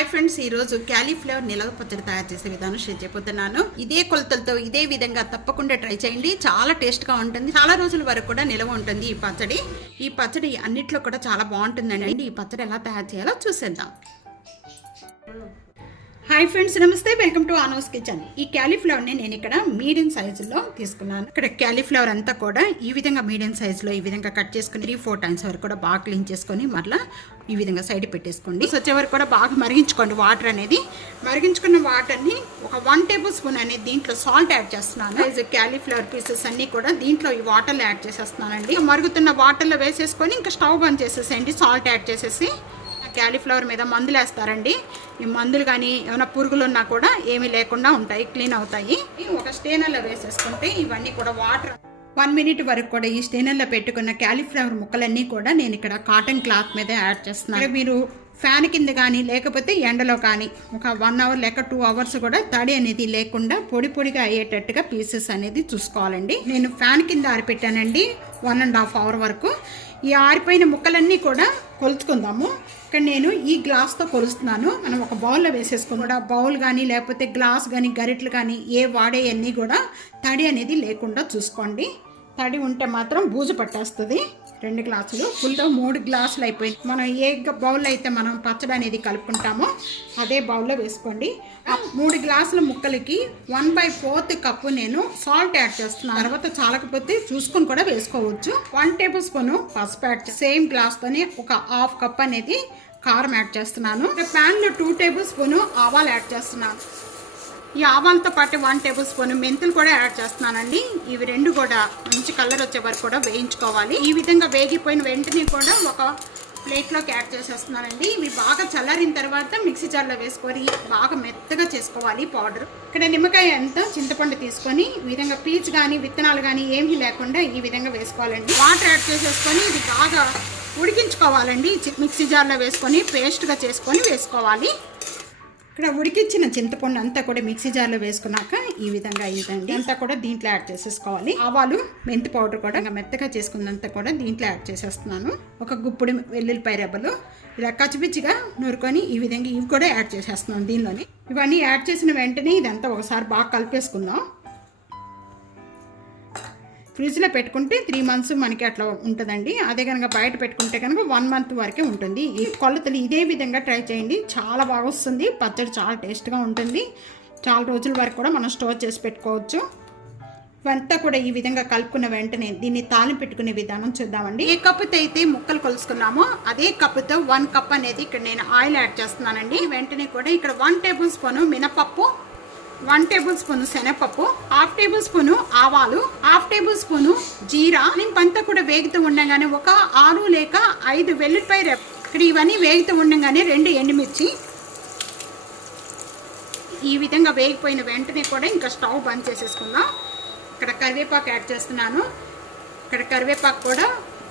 Hi friends ఈ రోజు cauliflower నిలవ పచ్చడి తయారు చేసే విధానం షేర్ చేయబోతున్నాను. ఇదే కొలతలతో ఇదే విధంగా తప్పకుండా ట్రై చేయండి. చాలా టేస్ట్గా ఉంటుంది. చాలా రోజుల వరకు కూడా నిలవ ఉంటుంది ఈ పచ్చడి. ఈ పచ్చడి అన్నిట్లో కూడా చాలా బాగుంటుందండి. ఈ పచ్చడి ఎలా తయారు చేయాలో చూసేద్దాం. హాయ్ ఫ్రెండ్స్ నమస్తే. వెల్కమ్ టు ఆనోస్ కిచెన్. ఈ క్యాలీఫ్లవర్ని నేను ఇక్కడ మీడియం సైజులో తీసుకున్నాను. ఇక్కడ క్యాలీఫ్లవర్ అంతా కూడా ఈ విధంగా మీడియం సైజులో ఈ విధంగా కట్ చేసుకుని త్రీ ఫోర్ టైమ్స్ వరకు కూడా బాగా క్లీన్ చేసుకొని మరలా ఈ విధంగా సైడ్ పెట్టేసుకోండి. సో వచ్చే వరకు కూడా బాగా మరిగించుకోండి వాటర్ అనేది. మరిగించుకున్న వాటర్ని ఒక వన్ టేబుల్ స్పూన్ అనేది దీంట్లో సాల్ట్ యాడ్ చేస్తున్నాను. సైజ్ క్యాలీఫ్లవర్ పీసెస్ అన్ని కూడా దీంట్లో ఈ వాటర్లో యాడ్ చేసేస్తున్నానండి. మరుగుతున్న వాటర్లో వేసేసుకొని ఇంకా స్టవ్ బంద్ చేసేసేయండి. సాల్ట్ యాడ్ చేసేసి క్యాలీఫ్లవర్ మీద మందులు వేస్తారండి ఈ మందులు కానీ ఏమైనా పురుగులు ఉన్నా కూడా ఏమీ లేకుండా ఉంటాయి క్లీన్ అవుతాయి. ఒక స్టేనర్లో వేసేసుకుంటే ఇవన్నీ కూడా వాటర్. వన్ మినిట్ వరకు కూడా ఈ స్టేనర్లో పెట్టుకున్న క్యాలీఫ్లవర్ ముక్కలన్నీ కూడా నేను ఇక్కడ కాటన్ క్లాత్ మీద యాడ్ చేస్తున్నాను. మీరు ఫ్యాన్ కింద కానీ లేకపోతే ఎండలో కానీ ఒక వన్ అవర్ లేక టూ అవర్స్ కూడా తడి అనేది లేకుండా పొడి పొడిగా అయ్యేటట్టుగా పీసెస్ అనేది చూసుకోవాలండి. నేను ఫ్యాన్ కింద ఆరిపెట్టానండి వన్ అండ్ హాఫ్ అవర్ వరకు. ఈ ఆరిపోయిన ముక్కలన్నీ కూడా కొలుచుకుందాము. ఇక్కడ నేను ఈ గ్లాస్తో కొలుస్తున్నాను. మనం ఒక బౌల్లో వేసేసుకుని కూడా బౌల్ కానీ లేకపోతే గ్లాస్ కానీ గరిట్లు కానీ ఏ వాడేవన్నీ కూడా తడి అనేది లేకుండా చూసుకోండి. తడి ఉంటే మాత్రం బూజు పట్టేస్తుంది. రెండు గ్లాసులు. ఫుల్తో మూడు గ్లాసులు అయిపోయింది. మనం ఏ బౌల్లో అయితే మనం పచ్చడి అనేది కలుపుకుంటామో అదే బౌల్లో వేసుకోండి. మూడు గ్లాసుల ముక్కలకి వన్ బై ఫోర్త్ కప్పు నేను సాల్ట్ యాడ్ చేస్తున్నాను. తర్వాత చాలకపోతే చూసుకొని కూడా వేసుకోవచ్చు. వన్ టేబుల్ స్పూన్ పసుపు యాడ్ సేమ్ గ్లాస్తోనే ఒక హాఫ్ కప్ అనేది కారం యాడ్ చేస్తున్నాను. ప్యాన్లో టూ టేబుల్ స్పూన్ ఆవాలు యాడ్ చేస్తున్నాను. ఈ ఆవాలతో పాటు వన్ టేబుల్ స్పూన్ మెంతులు కూడా యాడ్ చేస్తున్నానండి. ఇవి రెండు కూడా మంచి కలర్ వచ్చే వరకు కూడా వేయించుకోవాలి. ఈ విధంగా వేగిపోయిన వెంటనే కూడా ఒక ప్లేట్లోకి యాడ్ చేసేస్తున్నానండి. ఇవి బాగా చల్లారిన తర్వాత మిక్సీ జార్లో వేసుకొని బాగా మెత్తగా చేసుకోవాలి పౌడర్. ఇక్కడ నిమ్మకాయ ఎంతో చింతపండు తీసుకొని ఈ విధంగా పీచ్ కానీ విత్తనాలు కానీ ఏమీ లేకుండా ఈ విధంగా వేసుకోవాలండి. వాటర్ యాడ్ చేసేసుకొని ఇది బాగా ఉడికించుకోవాలండి. మిక్సీ జార్లో వేసుకొని పేస్ట్గా చేసుకొని వేసుకోవాలి. ఇక్కడ ఉడికించిన చింతపండు అంతా కూడా మిక్సీ జార్లో వేసుకున్నాక ఈ విధంగా అయిందండి. అంతా కూడా దీంట్లో యాడ్ చేసేసుకోవాలి. ఆవాలు మెంతి పౌడర్ కూడా ఇంకా మెత్తగా చేసుకున్నంతా కూడా దీంట్లో యాడ్ చేసేస్తున్నాను. ఒక గుప్పుడు వెల్లుల్లిపాయ రెబ్బలు ఇలా కచ్చిపిచ్చిగా నూరుకొని ఈ విధంగా ఇవి కూడా యాడ్ చేసేస్తున్నాను దీనిలోని. ఇవన్నీ యాడ్ చేసిన వెంటనే ఇదంతా ఒకసారి బాగా కలిపేసుకుందాం. ఫ్రిడ్జ్లో పెట్టుకుంటే త్రీ మంత్స్ మనకి అట్లా ఉంటుందండి. అదే కనుక బయట పెట్టుకుంటే కనుక వన్ మంత్ వరకే ఉంటుంది. ఈ కొలతలు ఇదే విధంగా ట్రై చేయండి. చాలా బాగా వస్తుంది. పచ్చడి చాలా టేస్ట్గా ఉంటుంది. చాలా రోజుల వరకు కూడా మనం స్టోర్ చేసి పెట్టుకోవచ్చు. ఇవంతా కూడా ఈ విధంగా కలుపుకున్న వెంటనే దీన్ని తాలింపు పెట్టుకునే విధానం చూద్దామండి. ఏ కప్పుతో అయితే ముక్కలు కొలుసుకున్నామో అదే కప్పుతో వన్ కప్ అనేది ఇక్కడ నేను ఆయిల్ యాడ్ చేస్తున్నానండి. వెంటనే కూడా ఇక్కడ వన్ టేబుల్ స్పూన్ మినపప్పు వన్ టేబుల్ స్పూన్ శనగపప్పు హాఫ్ టేబుల్ స్పూన్ ఆవాలు హాఫ్ టేబుల్ స్పూన్ జీరా. నింపంతా కూడా వేగుతూ ఉండగానే ఒక ఆరు లేక ఐదు వెల్లుల్లిపాయ రెప్ ఇక్కడ ఇవన్నీ వేగుతూ ఉండగానే రెండు ఎండుమిర్చి. ఈ విధంగా వేగిపోయిన వెంటనే కూడా ఇంకా స్టవ్ బంద్ చేసేసుకుందాం. ఇక్కడ కరివేపాకు యాడ్ చేస్తున్నాను. ఇక్కడ కరివేపాకు కూడా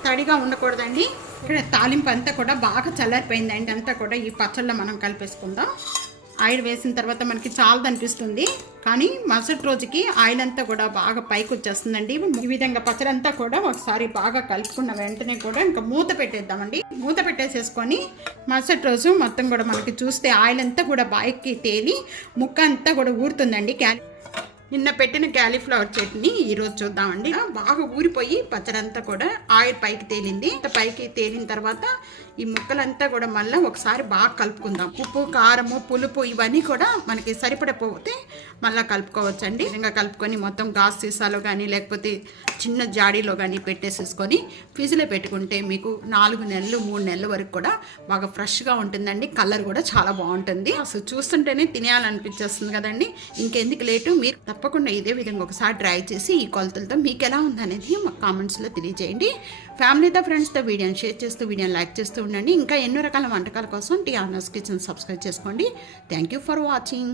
తడిగా ఉండకూడదండి. ఇక్కడ తాలింపు అంతా కూడా బాగా చల్లారిపోయిందండి. అంతా కూడా ఈ పచ్చళ్ళ మనం కలిపేసుకుందాం. ఆయిల్ వేసిన తర్వాత మనకి చాలా అనిపిస్తుంది కానీ మరుసటి రోజుకి ఆయిల్ అంతా కూడా బాగా పైకి వచ్చేస్తుందండి ఈ విధంగా పచ్చడి అంతా కూడా ఒకసారి బాగా కలుపుకున్న వెంటనే కూడా ఇంకా మూత పెట్టేద్దామండి. మూత పెట్టేసేసుకొని మరుసటి రోజు మొత్తం కూడా మనకి చూస్తే ఆయిల్ అంతా కూడా బాయికి తేలి ముక్క అంతా కూడా ఊరుతుందండి. క్యాలి నిన్న పెట్టిన క్యాలీఫ్లవర్ చట్నీ ఈరోజు చూద్దామండి. బాగా ఊరిపోయి పచ్చడంతా కూడా ఆయిల్ పైకి తేలింది. పైకి తేలిన తర్వాత ఈ ముక్కలంతా కూడా మళ్ళీ ఒకసారి బాగా కలుపుకుందాం. ఉప్పు కారము పులుపు ఇవన్నీ కూడా మనకి సరిపడపోతే మళ్ళీ కలుపుకోవచ్చు అండి కలుపుకొని మొత్తం గాస్ సీసాలో కానీ లేకపోతే చిన్న జాడీలో కానీ పెట్టేసేసుకొని ఫ్రిడ్జ్లో పెట్టుకుంటే మీకు నాలుగు నెలలు మూడు నెలల వరకు కూడా బాగా ఫ్రెష్గా ఉంటుందండి. కలర్ కూడా చాలా బాగుంటుంది. అసలు చూస్తుంటేనే తినేయాలనిపించేస్తుంది కదండి. ఇంకెందుకు లేటు? మీరు తప్పకుండా ఇదే విధంగా ఒకసారి ట్రై చేసి ఈ కొలతలతో మీకు ఎలా ఉందనేది మా కామెంట్స్లో తెలియజేయండి. ఫ్యామిలీతో ఫ్రెండ్స్తో వీడియోని షేర్ చేస్తూ వీడియోని లైక్ చేస్తూ ఉండండి. ఇంకా ఎన్నో రకాల వంటకాల కోసం టీ ఆనర్స్ కిచెన్ సబ్స్క్రైబ్ చేసుకోండి. Thank you for watching